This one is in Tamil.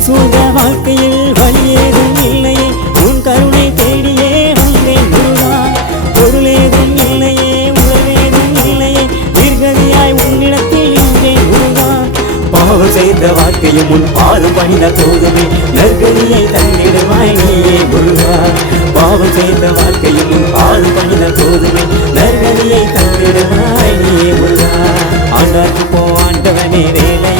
இருள் சூழ்ந்த வாழ்க்கையில் வழியேதும் இல்லையே உன் கருணை தேடியே வந்தேன் முருகா. பொருளேதும் இல்லையே உறவேதும் இல்லையே தீர்கதியாய் உன்னிடத்தில் நின்றேன் முருகா. பாவம் செய்த வாழ்க்கையும் உன் பாதம் பணிந்த போதுமே நற்கதியை தந்திடுவாய் நீயே முருகா. பாவம் செய்த வாழ்க்கையும் உன் பாதம் பணிந்த போதுமே நற்கதியை தந்திடுவாய் நீயே முருகா. ஆண்டாக்கு போ ஆண்டவனே வேலை